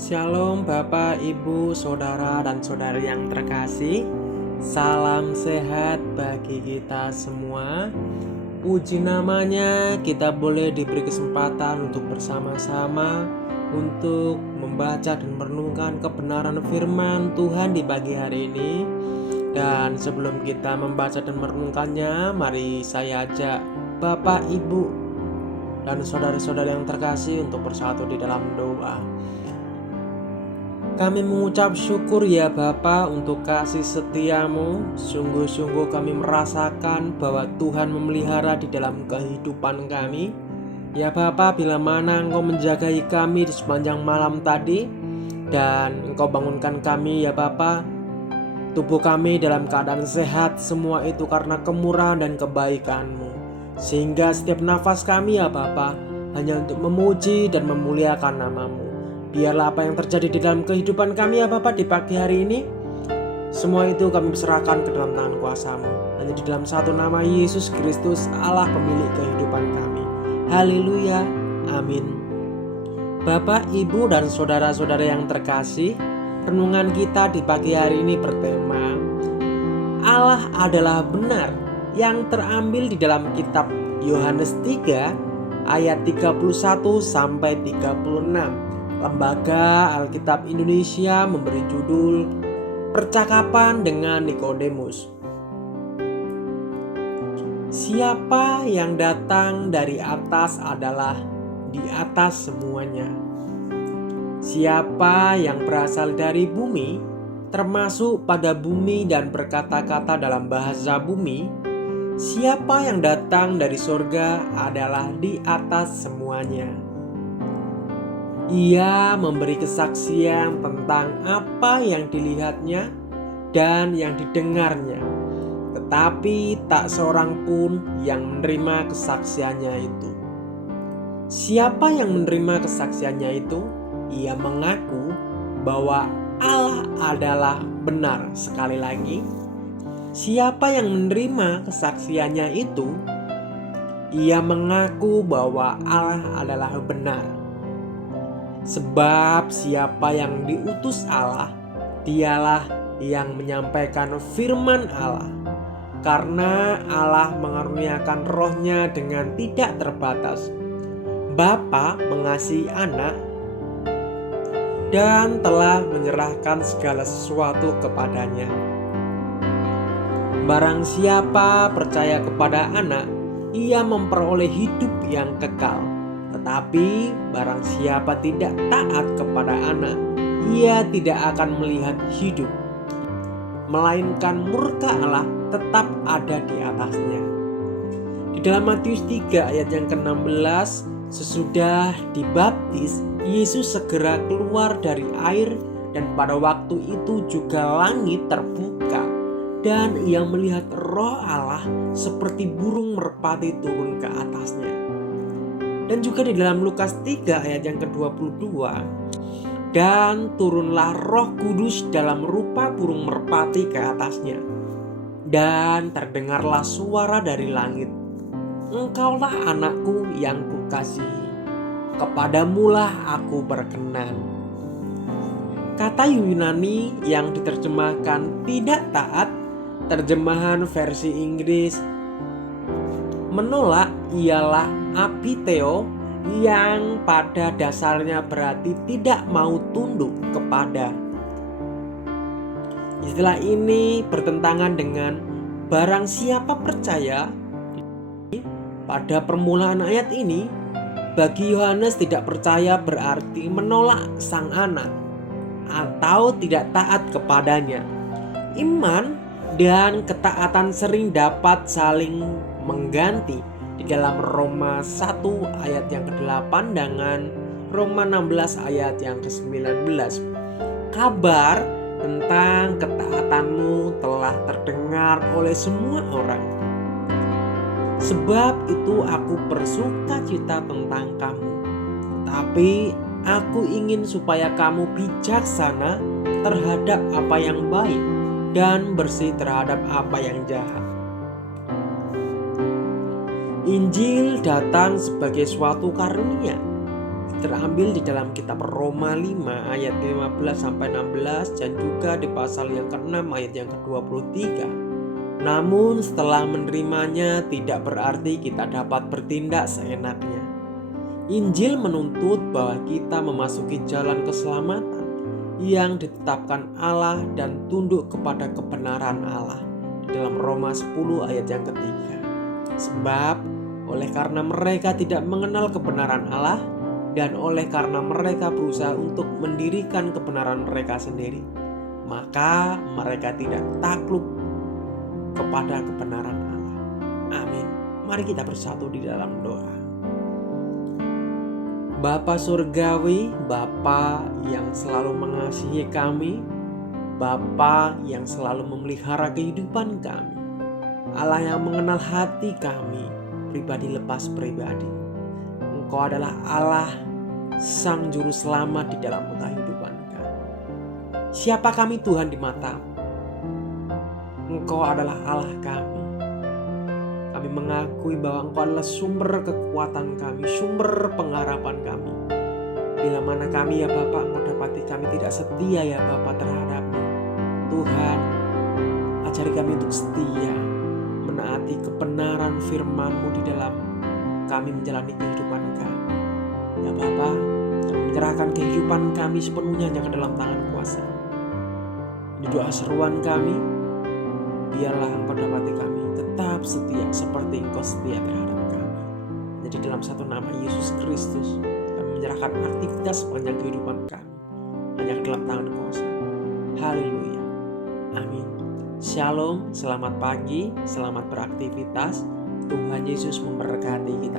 Shalom Bapak, Ibu, Saudara, dan Saudari yang terkasih. Salam sehat bagi kita semua. Puji namanya, kita boleh diberi kesempatan untuk bersama-sama untuk membaca dan merenungkan kebenaran firman Tuhan di pagi hari ini. Dan sebelum kita membaca dan merenungkannya, mari saya ajak Bapak, Ibu, dan saudara-saudara yang terkasih untuk bersatu di dalam doa. Kami mengucap syukur ya Bapa untuk kasih setiamu. Sungguh-sungguh kami merasakan bahwa Tuhan memelihara di dalam kehidupan kami. Ya Bapa, bila mana Engkau menjagai kami di sepanjang malam tadi, dan Engkau bangunkan kami ya Bapa, tubuh kami dalam keadaan sehat, semua itu karena kemurahan dan kebaikan-Mu. Sehingga setiap nafas kami ya Bapa hanya untuk memuji dan memuliakan nama-Mu. Biarlah apa yang terjadi di dalam kehidupan kami ya Bapa di pagi hari ini, semua itu kami serahkan ke dalam tangan kuasa-Mu. Hanya di dalam satu nama Yesus Kristus, Allah pemilik kehidupan kami. Haleluya, amin. Bapak, Ibu, dan saudara-saudara yang terkasih, renungan kita di pagi hari ini bertema Allah adalah benar, yang terambil di dalam kitab Yohanes 3 ayat 31 sampai 36. Lembaga Alkitab Indonesia memberi judul Percakapan dengan Nikodemus. Siapa yang datang dari atas adalah di atas semuanya. Siapa yang berasal dari bumi, termasuk pada bumi dan berkata-kata dalam bahasa bumi, siapa yang datang dari surga adalah di atas semuanya. Ia memberi kesaksian tentang apa yang dilihatnya dan yang didengarnya, tetapi tak seorang pun yang menerima kesaksiannya itu. Siapa yang menerima kesaksiannya itu? Ia mengaku bahwa Allah adalah benar. Sekali lagi, siapa yang menerima kesaksiannya itu? Ia mengaku bahwa Allah adalah benar. Sebab siapa yang diutus Allah, dialah yang menyampaikan firman Allah. Karena Allah mengaruniakan rohnya dengan tidak terbatas. Bapa mengasihi anak dan telah menyerahkan segala sesuatu kepadanya. Barang siapa percaya kepada anak, ia memperoleh hidup yang kekal. Tetapi barang siapa tidak taat kepada anak, ia tidak akan melihat hidup, melainkan murka Allah tetap ada di atasnya. Di dalam Matius 3 ayat yang ke-16, sesudah dibaptis, Yesus segera keluar dari air, dan pada waktu itu juga langit terbuka, dan ia melihat roh Allah seperti burung merpati turun ke atasnya. Dan juga di dalam Lukas 3 ayat yang ke-22, dan turunlah Roh Kudus dalam rupa burung merpati ke atasnya. Dan terdengarlah suara dari langit, Engkaulah anakku yang kukasihi, kepadamulah aku berkenan. Kata Yunani yang diterjemahkan tidak taat, terjemahan versi Inggris menolak, ialah apiteo, yang pada dasarnya berarti tidak mau tunduk kepada. Istilah ini bertentangan dengan barang siapa percaya. Pada permulaan ayat ini, bagi Yohanes tidak percaya berarti menolak sang anak atau tidak taat kepadanya. Iman dan ketaatan sering dapat saling mengganti. Di dalam Roma 1 ayat yang ke-8 dengan Roma 16 ayat yang ke-19. Kabar tentang ketaatanmu telah terdengar oleh semua orang. Sebab itu aku bersuka cita tentang kamu. Tapi aku ingin supaya kamu bijaksana terhadap apa yang baik dan bersih terhadap apa yang jahat. Injil datang sebagai suatu karunia. terambil di dalam kitab Roma 5 ayat 15-16 dan juga di pasal yang ke-6 ayat yang ke-23. Namun setelah menerimanya tidak berarti kita dapat bertindak seenaknya. Injil menuntut bahwa kita memasuki jalan keselamatan yang ditetapkan Allah dan tunduk kepada kebenaran Allah di dalam Roma 10 ayat yang ketiga. Sebab oleh karena mereka tidak mengenal kebenaran Allah dan oleh karena mereka berusaha untuk mendirikan kebenaran mereka sendiri, maka mereka tidak takluk kepada kebenaran Allah. Amin. Mari kita bersatu di dalam doa. Bapa Surgawi, Bapa yang selalu mengasihi kami, Bapa yang selalu memelihara kehidupan kami, Allah yang mengenal hati kami, pribadi lepas pribadi. Engkau adalah Allah, Sang Juru Selamat di dalam kehidupan kami. Siapa kami Tuhan di mata-Mu? Engkau adalah Allah kami. Kami mengakui bahwa Engkau adalah sumber kekuatan kami, sumber pengharapan kami. Bila mana kami ya Bapa, Engkau dapati kami tidak setia ya Bapa terhadap-Mu. Tuhan, ajari kami untuk setia, menaati kebenaran firman-Mu di dalam kami menjalani kehidupan kami. Ya Bapa, kami menyerahkan kehidupan kami sepenuhnya hanya ke dalam tangan kuasa. Ini doa seruan kami, biarlah Engkau dapati kami tetap setia seperti Engkau setia terhadap kami. Jadi dalam satu nama Yesus Kristus, kami menyerahkan aktivitas sepanjang kehidupan kami hanya ke dalam tangan kuasa. Haleluya. Amin. Shalom, selamat pagi, selamat beraktivitas. Tuhan Yesus memberkati kita.